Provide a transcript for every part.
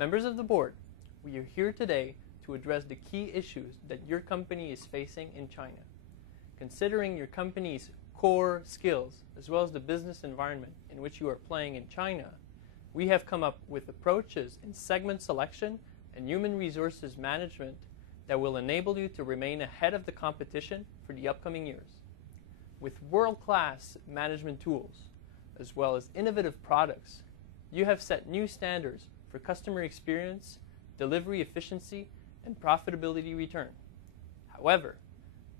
Members of the board, we are here today to address the key issues that your company is facing in China. Considering your company's core skills, as well as the business environment in which you are playing in China, we have come up with approaches in segment selection and human resources management that will enable you to remain ahead of the competition for the upcoming years. With world-class management tools, as well as innovative products, you have set new standards for customer experience, delivery efficiency, and profitability return. However,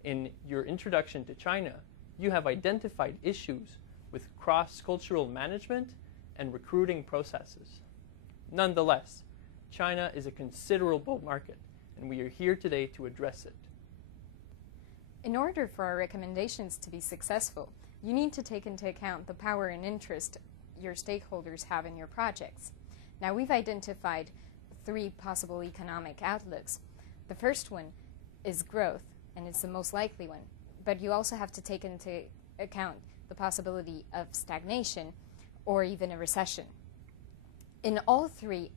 in your introduction to China, you have identified issues with cross-cultural management and recruiting processes. Nonetheless, China is a considerable market, and we are here today to address it. In order for our recommendations to be successful, you need to take into account the power and interest your stakeholders have in your projects. Now, we've identified 3 possible economic outlooks. The first one is growth, and it's the most likely one, but you also have to take into account the possibility of stagnation or even a recession. In all 3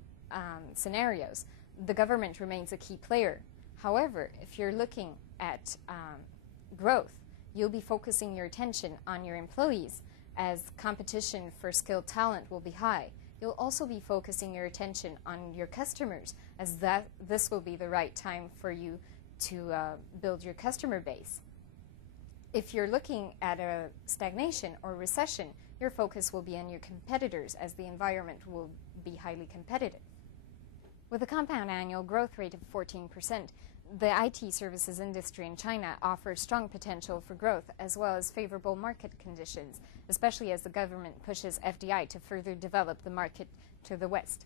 scenarios, the government remains a key player. However, if you're looking at growth, you'll be focusing your attention on your employees, as competition for skilled talent will be high. You'll also be focusing your attention on your customers, as this will be the right time for you to build your customer base. If you're looking at a stagnation or recession, your focus will be on your competitors, as the environment will be highly competitive. With a compound annual growth rate of 14%, the IT services industry in China offers strong potential for growth, as well as favorable market conditions, especially as the government pushes FDI to further develop the market to the west.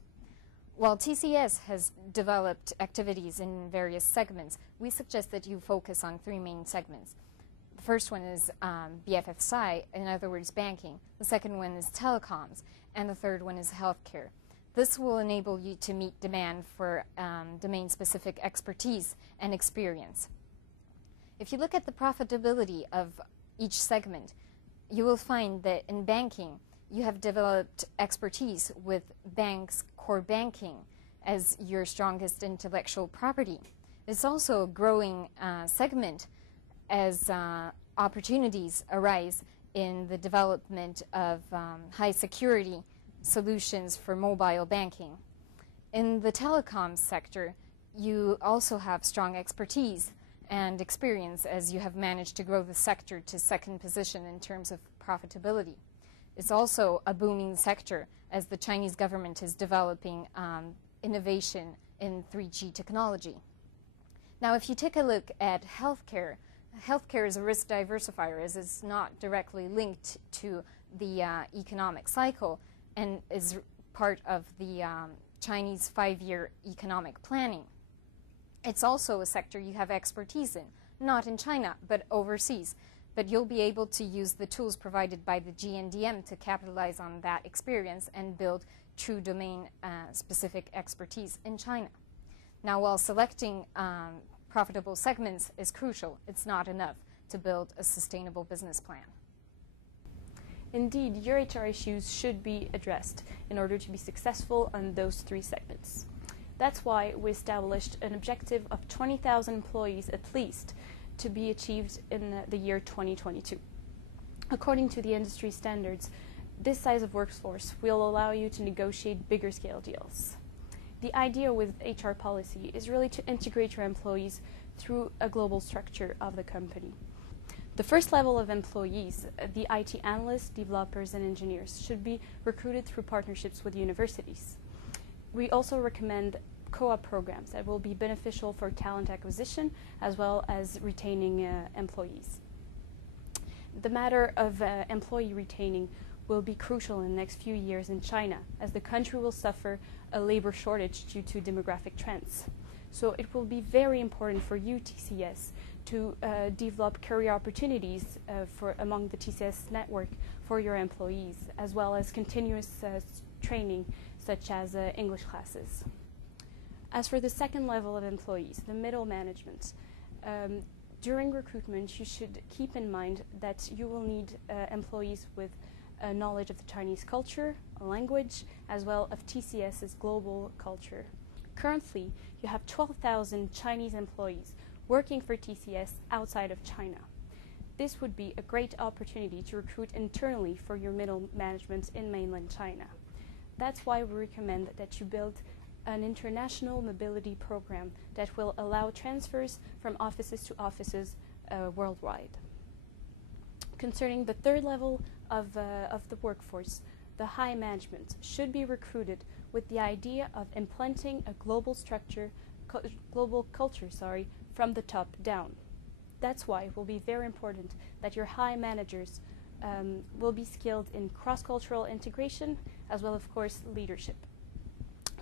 While TCS has developed activities in various segments, we suggest that you focus on 3 main segments. The first one is BFSI, in other words, banking. The second one is telecoms, and the third one is healthcare. This will enable you to meet demand for domain-specific expertise and experience. If you look at the profitability of each segment, you will find that in banking, you have developed expertise with banks' core banking as your strongest intellectual property. It's also a growing segment as opportunities arise in the development of high security solutions for mobile banking. In the telecom sector, you also have strong expertise and experience, as you have managed to grow the sector to 2nd position in terms of profitability. It's also a booming sector, as the Chinese government is developing innovation in 3G technology. Now, if you take a look at healthcare, healthcare is a risk diversifier, as it's not directly linked to the economic cycle, and is part of the Chinese 5-year economic planning. It's also a sector you have expertise in, not in China, but overseas. But you'll be able to use the tools provided by the GNDM to capitalize on that experience and build true domain-specific expertise in China. Now, while selecting profitable segments is crucial, it's not enough to build a sustainable business plan. Indeed, your HR issues should be addressed in order to be successful on those 3 segments. That's why we established an objective of 20,000 employees at least to be achieved in the year 2022. According to the industry standards, this size of workforce will allow you to negotiate bigger scale deals. The idea with HR policy is really to integrate your employees through a global structure of the company. The first level of employees, the IT analysts, developers, and engineers, should be recruited through partnerships with universities. We also recommend co-op programs that will be beneficial for talent acquisition as well as retaining employees. The matter of employee retaining will be crucial in the next few years in China, as the country will suffer a labor shortage due to demographic trends. So it will be very important for you, TCS, to develop career opportunities among the TCS network for your employees, as well as continuous training, such as English classes. As for the second level of employees, the middle management, during recruitment, you should keep in mind that you will need employees with a knowledge of the Chinese culture, a language, as well of TCS's global culture. Currently, you have 12,000 Chinese employees working for TCS outside of China. This would be a great opportunity to recruit internally for your middle management in mainland China. That's why we recommend that you build an international mobility program that will allow transfers from offices to offices worldwide. Concerning the third level of the workforce, the high management should be recruited with the idea of implementing a global culture, from the top down. That's why it will be very important that your high managers will be skilled in cross-cultural integration, as well, of course, leadership.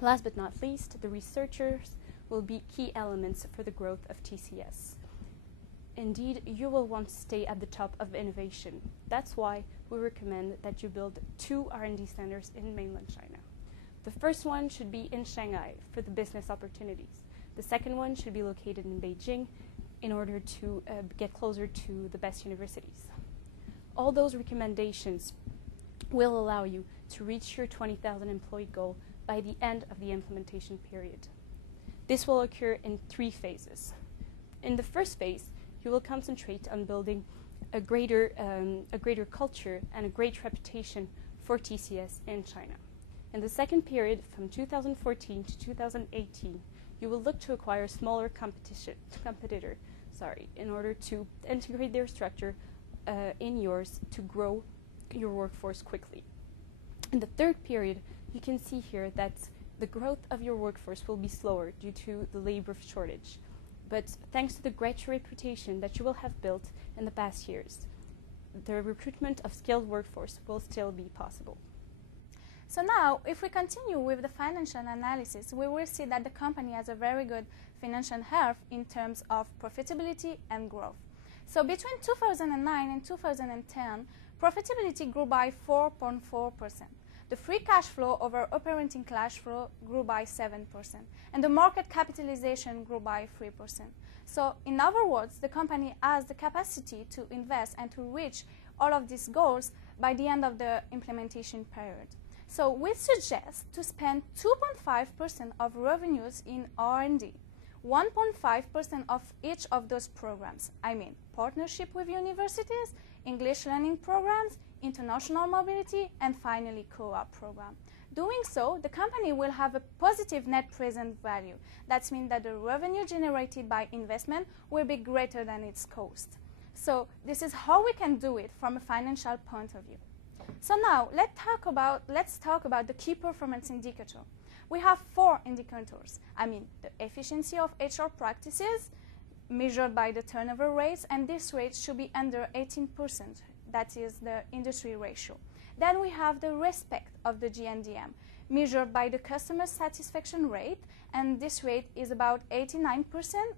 Last but not least, the researchers will be key elements for the growth of TCS. Indeed, you will want to stay at the top of innovation. That's why we recommend that you build 2 R&D centers in mainland China. The first one should be in Shanghai for the business opportunities. The second one should be located in Beijing in order to get closer to the best universities. All those recommendations will allow you to reach your 20,000 employee goal by the end of the implementation period. This will occur in 3 phases. In the first phase, you will concentrate on building a greater culture and a great reputation for TCS in China. In the second period, from 2014 to 2018, you will look to acquire a smaller competitor, in order to integrate their structure in yours to grow your workforce quickly. In the third period, you can see here that the growth of your workforce will be slower due to the labor shortage. But thanks to the great reputation that you will have built in the past years, the recruitment of skilled workforce will still be possible. So now, if we continue with the financial analysis, we will see that the company has a very good financial health in terms of profitability and growth. So between 2009 and 2010, profitability grew by 4.4%. The free cash flow over operating cash flow grew by 7%, and the market capitalization grew by 3%. So in other words, the company has the capacity to invest and to reach all of these goals by the end of the implementation period. So we suggest to spend 2.5% of revenues in R&D, 1.5% of each of those programs. I mean, partnership with universities, English learning programs, international mobility, and finally co-op program. Doing so, the company will have a positive net present value. That means that the revenue generated by investment will be greater than its cost. So this is how we can do it from a financial point of view. So now let's talk about the key performance indicator. We have 4 indicators. I mean, the efficiency of HR practices measured by the turnover rates, and this rate should be under 18%. That is the industry ratio. Then we have the respect of the GNDM measured by the customer satisfaction rate, and this rate is about 89%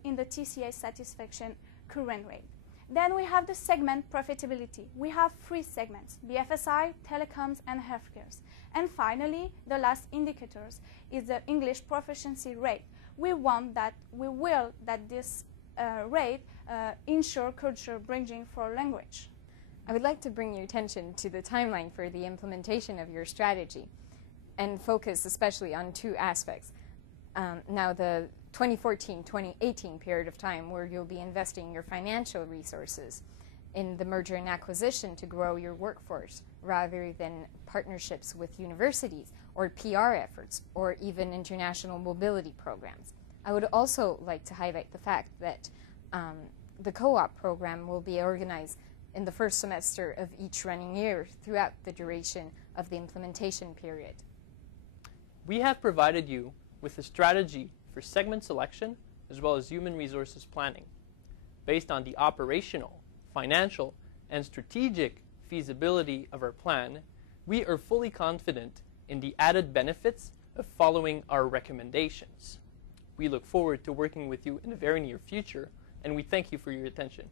in the TCS satisfaction current rate. Then we have the segment profitability. We have 3 segments: BFSI, telecoms, and healthcare. And finally, the last indicators is the English proficiency rate. We will that this rate ensure culture bridging for language. I would like to bring your attention to the timeline for the implementation of your strategy and focus especially on 2 aspects. Now, the 2014-2018 period of time where you'll be investing your financial resources in the merger and acquisition to grow your workforce rather than partnerships with universities or PR efforts or even international mobility programs. I would also like to highlight the fact that the co-op program will be organized in the first semester of each running year throughout the duration of the implementation period. We have provided you with a strategy for segment selection as well as human resources planning. Based on the operational, financial, and strategic feasibility of our plan, we are fully confident in the added benefits of following our recommendations. We look forward to working with you in the very near future, and we thank you for your attention.